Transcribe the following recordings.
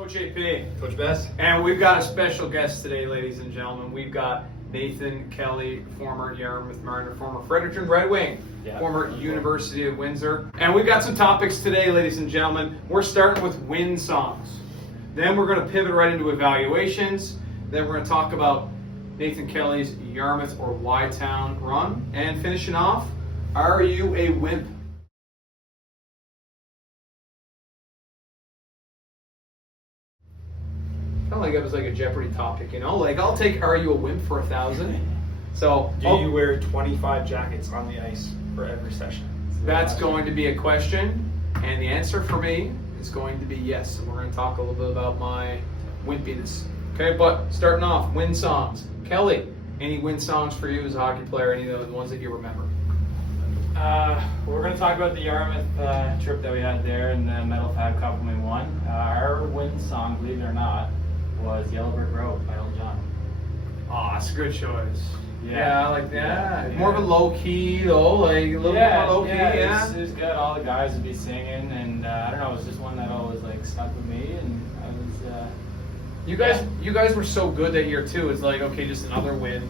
Coach AP. Coach Bess. And we've got a special guest today, ladies and gentlemen. We've got Nathan Kelly, former Yarmouth Mariner, former Fredericton Red Wing, former University of Windsor. And we've got some topics today, ladies and gentlemen. We're starting with win songs. Then we're going to pivot right into evaluations. Then we're going to talk about Nathan Kelly's Yarmouth or Y-Town run. And finishing off, are you a wimp? Kind of like it was like a Jeopardy topic, you know? Like, I'll take "Are you a wimp" for 1,000. So, Do you wear 25 jackets on the ice for every session? That's going to be a question, and the answer for me is going to be yes. And we're going to talk a little bit about my wimpiness. Okay, but starting off, win songs. Kelly, any win songs for you as a hockey player? Any of the ones that you remember? We're going to talk about the Yarmouth trip that we had there in the Metal Fab Cup when we won. Our win song, believe it or not, was Yellow Brick Road by Elton John. Oh, that's a good choice. Yeah, I like that. Yeah. More of a low key though, like a little more low key. It was good. All the guys would be singing, and I don't know. It was just one that always like stuck with me, and I was. You guys were so good that year too. It's like, okay, just another win.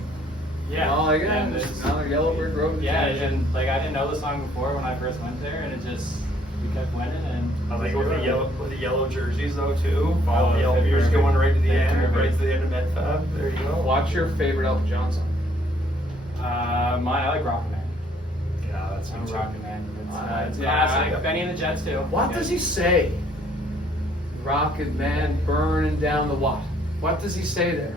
Yeah. You know, like, and just another Yellow Brick Road. Yeah, and like I didn't know the song before when I first went there, and we kept winning. And I like with the yellow jerseys though too. Oh, All the yellow beers perfect. going right to the Perfect. end, right to the end of MedFab. There you go. What's your favorite Elton John song? I like Rocket Man. Yeah, that's I'm me too. Rocket Man. It's Yeah, classic. Benny and the Jets too. What does he say? Rocket Man burning down the what? What does he say there?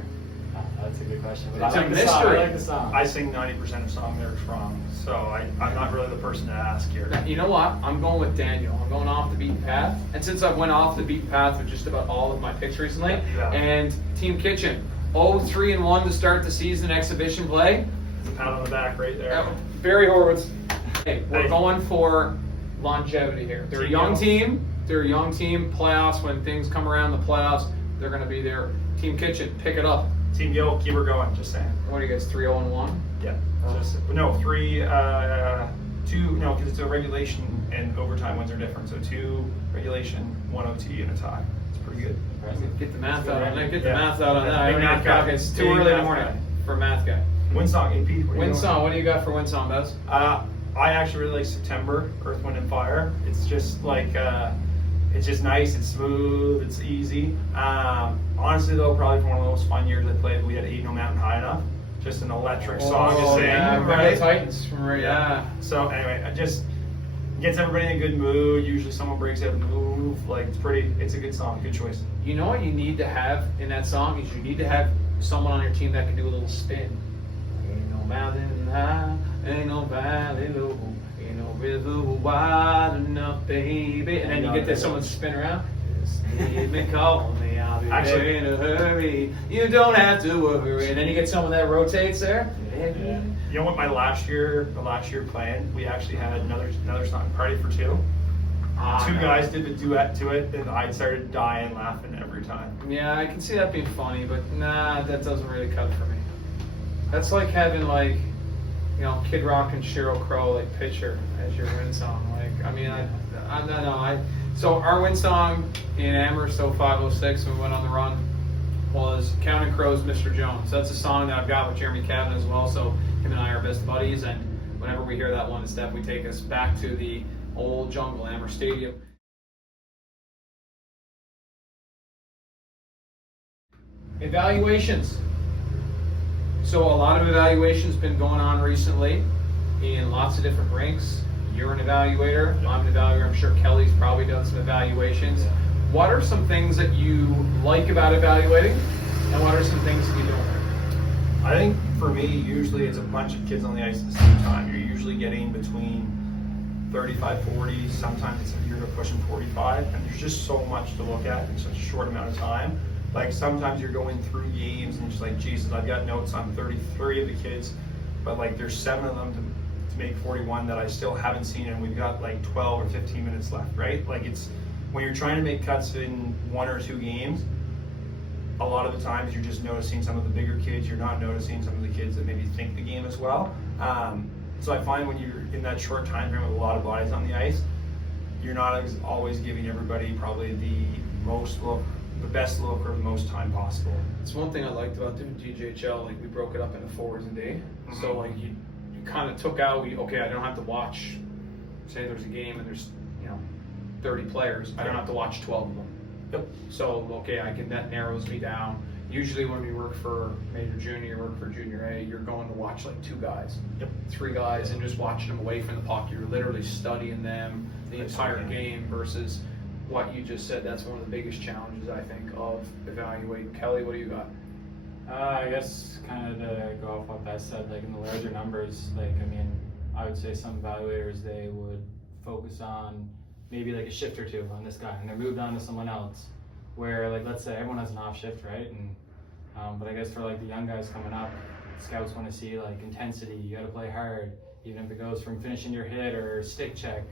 That's a good question. But It's I a like the song. mystery. I like the song. I sing 90% of song lyrics wrong, so I'm not really the person to ask here. You know what? I'm going with Daniel. I'm going off the beaten path. And since I went off the beaten path with just about all of my picks recently, Yeah. and Team Kitchen, 0-3-1 to start the season exhibition play. It's a pat on the back right there. Barry Horowitz. Hey, we're Hey. going for longevity here. They're a young team. They're a young team. Playoffs, when things come around the playoffs, they're going to be there. Team Kitchen, pick it up. Team Yo, keep her going. Just saying. What are you guys, 3-0-1? Yeah. Just no 2. No, because it's a regulation and overtime wins are different. So 2 regulation, 1 OT, and a tie. It's pretty good. Get the math out on that. Get the Yeah. math out on That's that. a big I mean, math guy. it's too Big early in the math morning guy. for a math guy. Win song, AP. What are you Win doing? song. What do you got for win song, Buzz? I actually really like September, Earth, Wind, and Fire. It's just like, it's just nice, it's smooth, it's easy. Honestly though, probably for one of the most fun years I played, we had Ain't No Mountain High Enough. Just an electric song to sing, yeah, right? Titans from right. Yeah. So anyway, it just gets everybody in a good mood. Usually someone breaks out of the move. Like, it's a good song, good choice. You know what you need to have in that song is you need to have someone on your team that can do a little spin. Ain't no mountain high, ain't no valley low, ain't no river wide enough, baby. And then you get that someone to spin around. Just leave me, call me, I'll be there in a hurry. You don't have to worry. And then you get someone that rotates there. Yeah. You know what? The last year playing, we actually had another song, Party for Two. Two guys did the duet to it, and I started dying laughing every time. Yeah, I can see that being funny, but nah, that doesn't really cut for me. That's like having Kid Rock and Sheryl Crow pitcher as your win song. Like, I mean, I don't know. So our win song in Amherst 05-06 when we went on the run was Counting Crows, Mr. Jones. That's a song that I've got with Jeremy Cavan as well. So him and I are best buddies, and whenever we hear that one, it's definitely take us back to the old jungle, Amherst Stadium. Evaluations. So a lot of evaluations been going on recently in lots of different rinks. You're an evaluator, I'm an evaluator, I'm sure Kelly's probably done some evaluations. What are some things that you like about evaluating, and what are some things that you don't like? I think for me, usually it's a bunch of kids on the ice at the same time. You're usually getting between 35, 40, sometimes you're pushing 45, and there's just so much to look at in such a short amount of time. Like, sometimes you're going through games and just like, Jesus, I've got notes on 33 of the kids, but like there's 7 of them to make 41 that I still haven't seen, and we've got like 12 or 15 minutes left, right? Like, it's when you're trying to make cuts in 1 or 2 games, a lot of the times you're just noticing some of the bigger kids, you're not noticing some of the kids that maybe think the game as well. So I find when you're in that short time frame with a lot of bodies on the ice, you're not always giving everybody probably the most the best look for the most time possible. It's one thing I liked about doing DJHL, like we broke it up into 4s a day. So like you kind of took out, okay, I don't have to watch, say there's a game and there's, 30 players, I don't have to watch 12 of them. Yep. So, okay, that narrows me down. Usually when we work for major junior, work for junior A, you're going to watch like 2 guys, 3 guys, and just watching them away from the puck. You're literally studying them the entire game versus what you just said. That's one of the biggest challenges, I think, of evaluating. Kelly, what do you got? I guess kind of to go off what Beth said, like in the larger numbers, I would say some evaluators, they would focus on maybe like a shift or 2 on this guy, and they're moved on to someone else. Where like, let's say everyone has an off shift, right? And but I guess for like the young guys coming up, scouts want to see like intensity. You got to play hard, even if it goes from finishing your hit or stick check,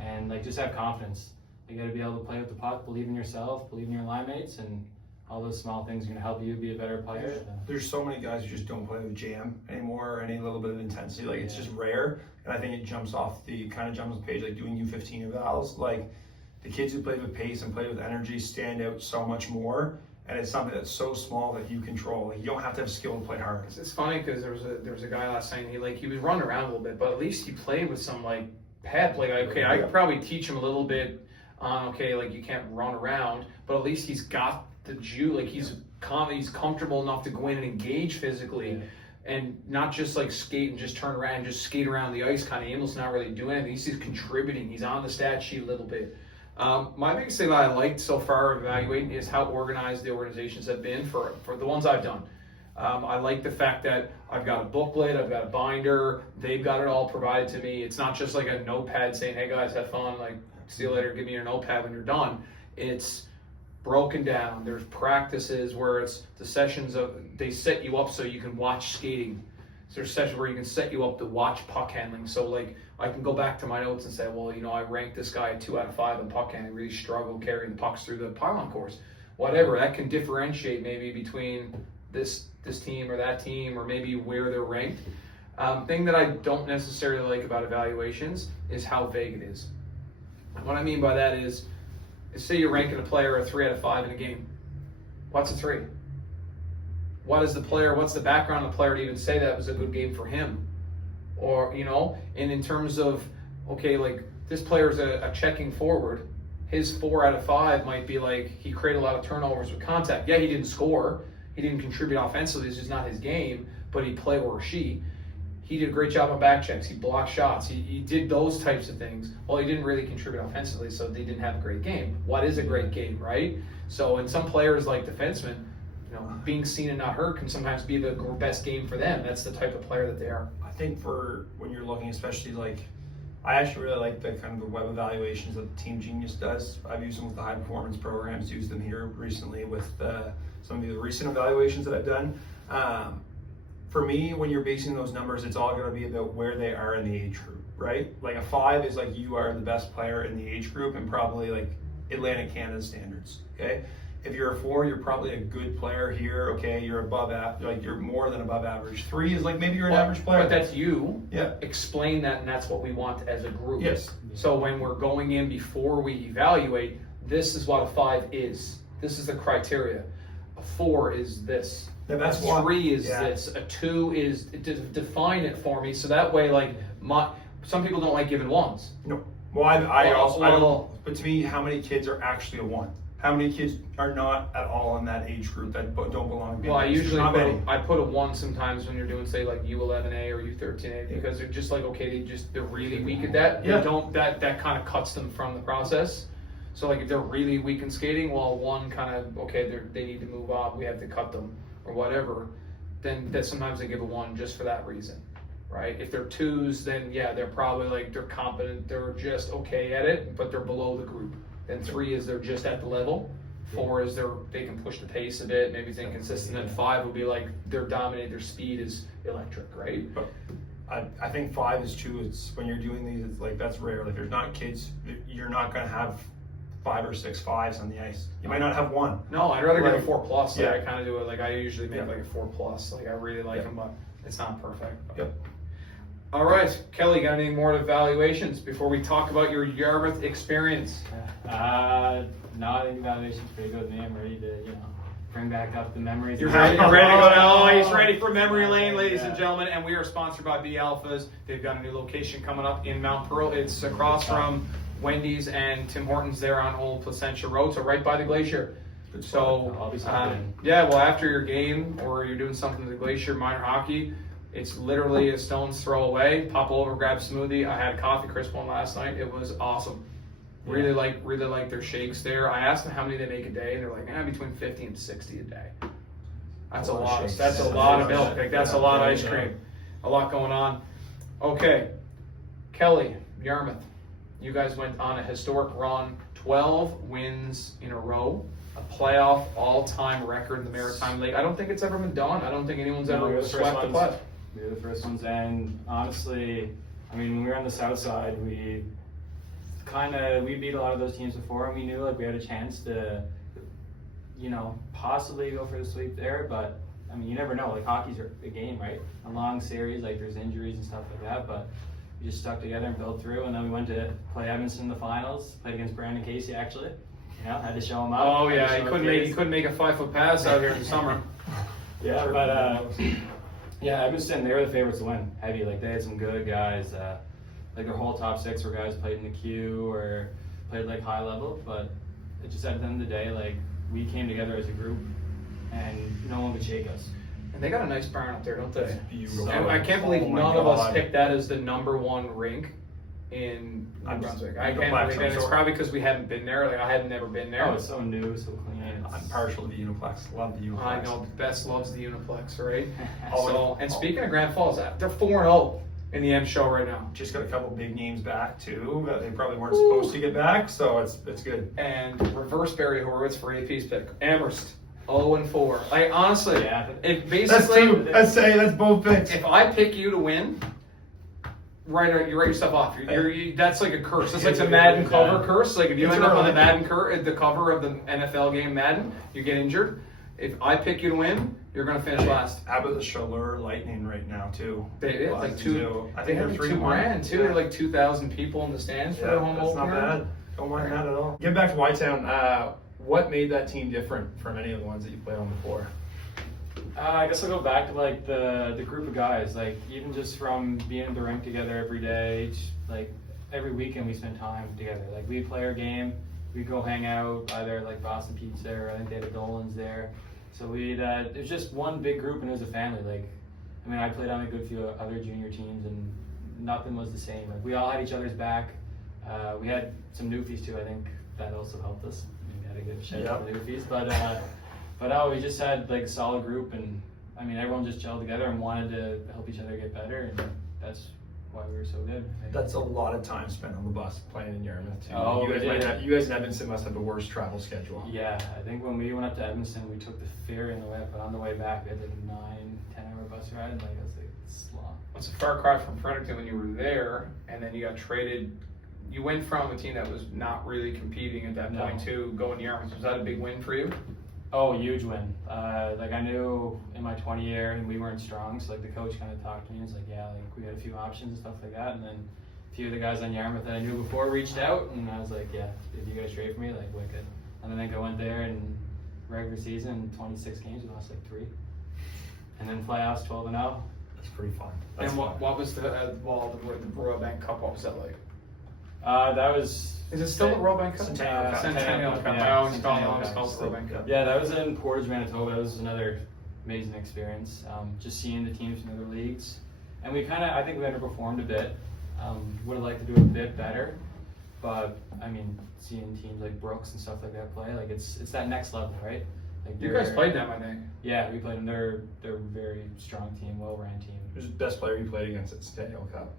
and like just have confidence. You got to be able to play with the puck, believe in yourself, believe in your line mates, and all those small things are going to help you be a better player. There's so many guys who just don't play with jam anymore or any little bit of intensity. Like, it's just rare. And I think it jumps off the page, like doing U15 evals. Like, the kids who play with pace and play with energy stand out so much more. And it's something that's so small that you control. Like, you don't have to have skill to play hard. It's funny because there was a guy last night, and he was running around a little bit, but at least he played with some like pad play. Like, okay, I could probably teach him a little bit on, okay, like you can't run around, but at least he's got the like he's comfortable enough to go in and engage physically, and not just like skate and just turn around and just skate around the ice kind of almost not really doing anything. He's contributing. He's on the stat sheet a little bit. My biggest thing that I liked so far evaluating is how organized the organizations have been for the ones I've done. I like the fact that I've got a booklet, I've got a binder, they've got it all provided to me. It's not just like a notepad saying, hey guys, have fun, like see you later, give me your notepad when you're done. It's broken down. There's practices where it's the sessions they set you up so you can watch skating. So there's sessions where you can set you up to watch puck handling. So like I can go back to my notes and say, well, I ranked this guy a 2 out of 5 in puck handling, really struggled carrying the pucks through the pylon course. Whatever, that can differentiate maybe between this team or that team, or maybe where they're ranked. Thing that I don't necessarily like about evaluations is how vague it is. What I mean by that is say you're ranking a player a 3 out of 5 in a game. What's a 3? What's the background of the player to even say that was a good game for him? Or, and in terms of, okay, like this player's a checking forward, his 4 out of 5 might be like he created a lot of turnovers with contact. Yeah, he didn't score, he didn't contribute offensively, this is not his game, but he played, or she. He did a great job on back checks. He blocked shots. He did those types of things. Well, he didn't really contribute offensively, so they didn't have a great game. What is a great game, right? So, in some players like defensemen, being seen and not heard can sometimes be the best game for them. That's the type of player that they are. I think for when you're looking, especially like, I actually really like the kind of the web evaluations that Team Genius does. I've used them with the high performance programs, used them here recently with some of the recent evaluations that I've done. For me, when you're basing those numbers, it's all going to be about where they are in the age group, right? Like a 5 is like you are the best player in the age group and probably like Atlantic Canada standards, okay? If you're a 4, you're probably a good player here, okay? You're above like you're more than above average. 3 is like maybe you're an average player. But that's you. Yeah. Explain that, and that's what we want as a group. Yes. So when we're going in before we evaluate, this is what a 5 is. This is the criteria. A 4 is this. Yeah, that's a 3 is this. A 2 is define it for me, so that way, like some people don't like giving 1s. No. Well, I don't. But to me, how many kids are actually a 1? How many kids are not at all in that age group that don't belong? Well, I usually put a 1 sometimes when you're doing, say, like U11A or U13A, because they're just like, okay, they're really weak at that. Yeah. They don't that kind of cuts them from the process. So like if they're really weak in skating, well, 1 kind of, okay, they need to move up, we have to cut them or whatever. Then that sometimes they give a 1 just for that reason, right? If they're 2s, then yeah, they're probably like they're competent, they're just okay at it, but they're below the group. Then 3 is they're just at the level. 4 is they can push the pace a bit, maybe it's inconsistent. And 5 would be like they're dominating, their speed is electric, right? But I think 5 is 2. It's when you're doing these, it's like that's rare. Like there's not kids, you're not gonna have 5 or 6 5s on the ice. You might not have 1. No, I'd rather get a 4+. Like Yeah. I kind of do it. Like I usually make like a 4+. Like I really like them, but it's not perfect. But. Yep. All right, Kelly, got any more evaluations before we talk about your Yarmouth experience? No, I think evaluation's pretty good with me. I'm ready to, bring back up the memories. You're ready to go down. Oh, he's Oh, ready for memory lane, yeah, ladies yeah. and gentlemen. And we are sponsored by B Alphas. They've got a new location coming up in Mount Pearl. It's across from Wendy's and Tim Hortons there on Old Placentia Road, so right by the glacier. So, I'll be stopping. yeah, well, after your game or you're doing something to the glacier, minor hockey, it's literally a stone's throw away. Pop over, grab a smoothie. I had a coffee crisp one last night. It was awesome. Really like their shakes there. I asked them how many they make a day, and they're like, between 50 and 60 a day. That's a lot. That's a lot of milk. Like, that's a lot of ice cream. A lot going on. Okay, Kelly, Yarmouth, you guys went on a historic run, 12 wins in a row, a playoff all-time record in the Maritime League. I don't think it's ever been done. I don't think anyone's ever swept the putt. We were the first ones, and honestly, when we were on the south side, we beat a lot of those teams before, and we knew we had a chance to, possibly go for the sweep there. But you never know. Hockey's a game, right? A long series, there's injuries and stuff like that. But we just stuck together and built through, and then we went to play Evanston in the finals. Played against Brandon Casey actually. Had to show him up. Oh yeah, he couldn't make a 5-foot pass out here in the summer. Yeah, but Evanston, they were the favorites to win. Heavy, they had some good guys. Their whole top six were guys who played in the queue or played high level, but it just at the end of the day, we came together as a group, and no one could shake us. And they got a nice barn up there, don't they? It's beautiful. And I can't believe Oh my none of us God. picked that as the #1 rink in New Brunswick. I can't believe it. It's sure. probably because we hadn't been there. I had never been there. Oh, it's so new, so clean. I'm partial to the Uniplex. Love the Uniplex. I know, Best loves the Uniplex, right? Oh, And speaking of Grand Falls, they're 4-0 in the MHL right now. Just got a couple big names back too that they probably weren't supposed to get back, so it's good. And reverse Barry Horowitz for AP's pick. Amherst, 0-4. Honestly, if basically That's both picks. if I pick you to win, you write yourself off. That's like a curse. It's like the Madden cover curse. If you end up on the Madden the cover of the NFL game Madden, you get injured. If I pick you to win, you're going to finish last. How about the Chaleur Lightning right now too? They have I think they're 2 3-1. grand too. Yeah. They're 2,000 people in the stands for the home that's opener. not bad. Don't mind that at all. Get back to Whitetown. What made that team different from any of the ones that you played on before? I guess I'll go back to the group of guys. Even just from being at the rink together every day, every weekend we spent time together. We'd play our game, we'd go hang out either Boston Pizza or I think they had a Dolan's there. So it was just one big group and it was a family. I played on a good few other junior teams and nothing was the same. We all had each other's back. We had some newfies too. I think that also helped us. We had a good shout out to the newfies, but we just had a solid group, and everyone just gelled together and wanted to help each other get better, and that's why we were so good. That's a lot of time spent on the bus playing in Yarmouth too. Oh, you guys in Evanston must have the worst travel schedule. Yeah, I think when we went up to Evanston, we took the ferry on the way up, but on the way back, we had 9-10 hour bus ride, and it's long. It's a far cry from Fredericton when you were there, and then you got traded. You went from a team that was not really competing at that point to going to Yarmouth. Was that a big win for you? Oh, huge win. I knew in my 20 year and we weren't strong, so the coach kind of talked to me and was we had a few options and stuff like that, and then a few of the guys on Yarmouth that I knew before reached out, and I was if you guys trade for me, wicked. And I think I went there and regular season, 26 games, we lost 3. And then playoffs, 12-0. That's pretty fun. And what was the Royal Bank Cup? What was that like? That was... Is it still the Royal Bank Cup? Centennial Cup. I always call it the Royal Bank Cup. Yeah, that was in Portage, Manitoba. That was another amazing experience. Just seeing the teams from other leagues. And I think we underperformed a bit. Would have liked to do a bit better. But, seeing teams like Brooks and stuff like that play, it's that next level, right? You guys played them, I think. Yeah, we played them. They're a very strong team, well-ran team. Who's the best player you played against at Centennial Cup?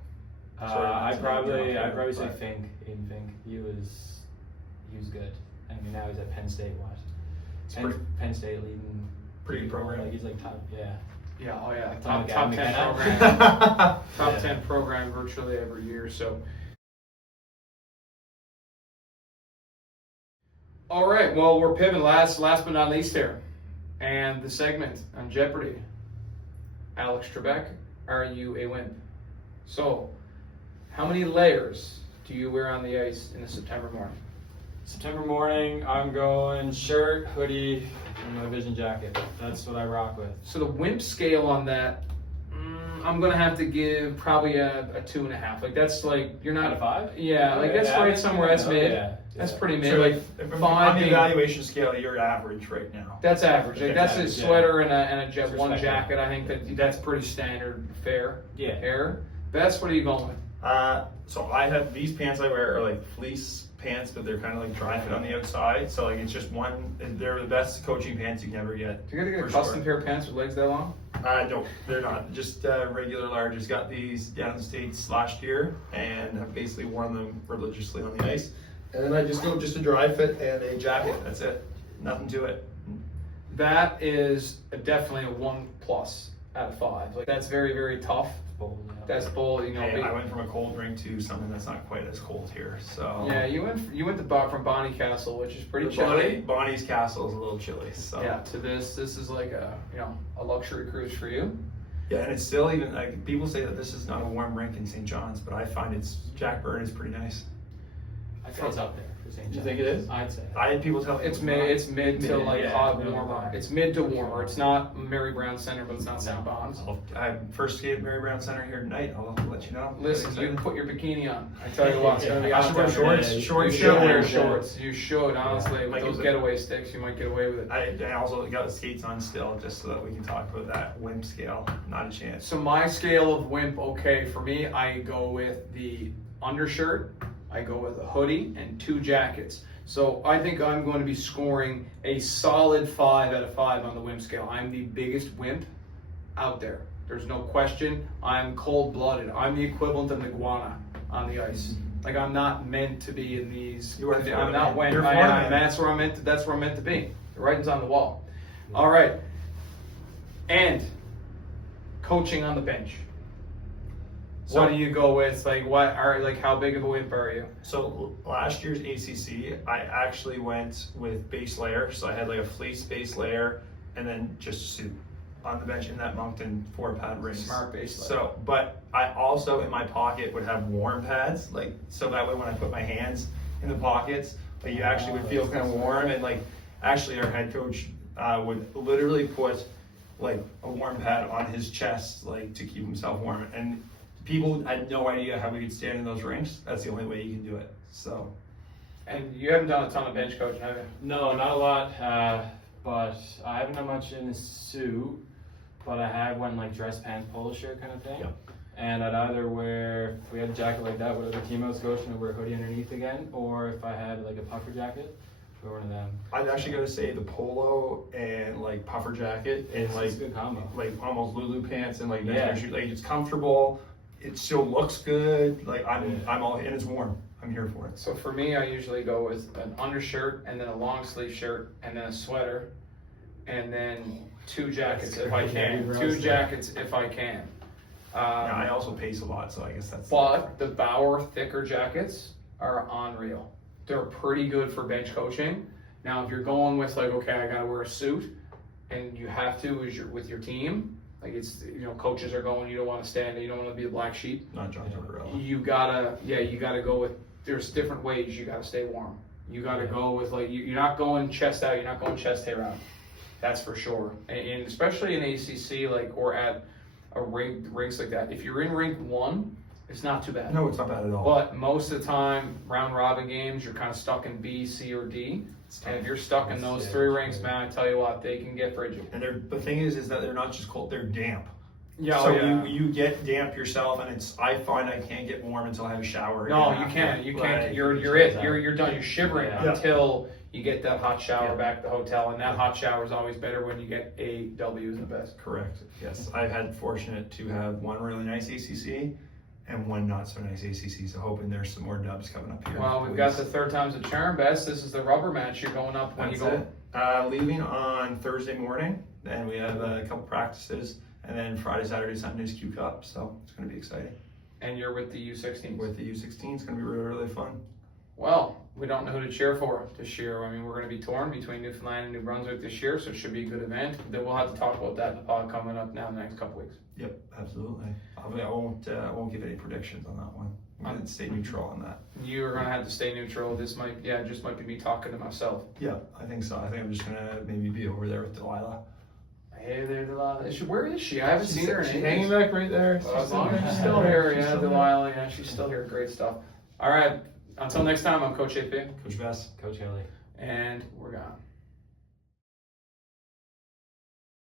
I'd probably say Fink, Aiden Fink. He was good. Now he's at Penn State. Penn State leading. Pretty good program. He's top. Yeah. Yeah. Oh yeah. Top 10 McKenna. program. Top 10 program virtually every year. So. All right. Well, we're pivoting last but not least here, and the segment on Jeopardy. Alex Trebek, are you a wimp? So. How many layers do you wear on the ice in a September morning? September morning, I'm going shirt, hoodie, and my Vision jacket. That's what I rock with. So the wimp scale on that, I'm gonna have to give probably a 2.5. Like that's like you're not Out of 5? Yeah, like Okay, that's yeah, right somewhere. That's oh, mid. yeah. That's Yeah. pretty mid. So like if, on 5 the being- evaluation scale, you're average right now. That's average. Like that's That's his average, sweater and a one Respectable. jacket. I think that's pretty standard fare. Yeah. Air. That's what are you going with? So I have these pants I wear are like fleece pants, but they're kind of like dry fit on the outside. So like it's just one. They're the best coaching pants you can ever get. Do you gotta get a for custom sure. pair of pants with legs that long? No, they're not. Just regular larges. Got these down in the States last year and have basically worn them religiously on the ice. And then I just go just a dry fit and a jacket. That's it. Nothing to it. That is definitely a 1+ out of 5. Like that's very, very tough. Bold, yeah. That's bold, you know. Hey, I went from a cold drink to something that's not quite as cold here. So Yeah, you went from Bonnie Castle, which is pretty The chilly. Bonnie's Castle is a little chilly. So Yeah, to this is like a a luxury cruise for you. yeah, and it's still even like people say that this is not a warm rink in St. John's, but I find Jack Byrne is pretty nice. I'd say it's up there for St. You John's. think it is? I'd say. I had people tell me It's mid to Mid, like yeah, hot middle warmer. warmer. It's mid to warmer. It's not Mary Brown Center, but it's not St. Bon's. I first skate at Mary Brown Center here tonight. I'll let you know. Listen, you can put your bikini on. I tell you what, it's gonna be I hot should wear down shorts. there. Shorts. You should wear yeah. shorts. You should, honestly. With Like, those is it- getaway sticks, you might get away with it. I also got the skates on still, just so that we can talk about that wimp scale. Not a chance. So my scale of wimp, okay, for me, I go with the undershirt, I go with a hoodie, and 2 jackets. So I think I'm going to be scoring a solid 5 out of 5 on the wimp scale. I'm the biggest wimp out there. There's no question. I'm cold-blooded. I'm the equivalent of an iguana on the ice. Like I'm not meant to be in these. You are I'm Florida not man. when You're I Florida am. man. That's where I'm meant to. That's where I'm meant to be. The writing's on the wall. All right. And coaching on the bench. So- What do you go with? Like how big of a wimp are you? So last year's ACC, I actually went with base layer. So I had like a fleece base layer and then just a suit on the bench in that Moncton 4-pad ring. Smart base layer. So, but I also in my pocket would have warm pads, like so that way when I put my hands in the pockets, like you actually would feel kind of warm. And like actually our head coach would literally put like a warm pad on his chest, like to keep himself warm. And people had no idea how we could stand in those rinks. That's the only way you can do it. So, And you haven't done a ton of bench coaching, have you? No, not a lot. But I haven't done much in a suit. But I have one like dress pants, polo shirt kind of thing. Yep. And I'd either wear, if we had a jacket like that, whatever team I was coaching, I'd wear a hoodie underneath again. Or if I had like a puffer jacket, wear one of them. I've actually got to say the polo and like puffer jacket and It's like a good combo. like almost Lulu pants and like nice Yeah. shoes. Like it's comfortable. It still looks good. Like I'm Yeah. I'm all and it's warm. I'm here for it. So for me, I usually go with an undershirt and then a long sleeve shirt and then a sweater and then 2 jackets That's if I great. can. Yeah, 2 roasted. jackets if I can. Yeah, I also pace a lot, so I guess that's. But the Bauer thicker jackets are unreal. They're pretty good for bench coaching. Now, if you're going with like, okay, I gotta wear a suit, and you have to with your team, like it's coaches are going, you don't want to stand, you don't want to be the black sheep. Not John Tortorella. You gotta go with. There's different ways you gotta stay warm. You gotta go with like you're not going chest out, you're not going chest hair out. That's for sure. And especially in ACC, like or at a rinks like that. If you're in rink 1, it's not too bad. No, it's not bad at all. But most of the time, round robin games, you're kind of stuck in B, C, or D. And if you're stuck in those 3 rinks, man, I tell you what, they can get frigid. And the thing is that they're not just cold; they're damp. Yeah, So yeah. you get damp yourself, and I find I can't get warm until I have a shower. No, again you after. can't. You can't. Like, You're done. You're shivering Yeah. until you get that hot shower Yeah. back at the hotel, and that hot shower is always better when you get a W is the best. Correct. Yes, I've had fortunate to have one really nice ACC and one not so nice ACC. So hoping there's some more dubs coming up here. Well, we've got the 3rd time's a charm, Bess. This is the rubber match. You're going up when That's you go. it. Leaving on Thursday morning, then we have a couple practices, and then Friday, Saturday, Sunday's Q Cup. So it's going to be exciting. And you're with the U16s. With the U16, it's going to be really, really fun. Well, we don't know who to cheer for this year. I mean, we're going to be torn between Newfoundland and New Brunswick this year, so it should be a good event. Then we'll have to talk about that in the pod coming up now in the next couple weeks. Yep, absolutely. I won't give any predictions on that one. I'm gonna stay neutral on that. You are gonna have to stay neutral. This might, just might be me talking to myself. Yeah, I think so. I think I'm just gonna maybe be over there with Delilah. Hey there, Delilah. Where is she? I haven't seen her in She's ages. hanging back right there. Well, as long as she's still here, yeah, Delilah, yeah, she's still here. Great stuff. All right, until next time, I'm Coach AP, Coach Vess. Coach Haley. and we're gone.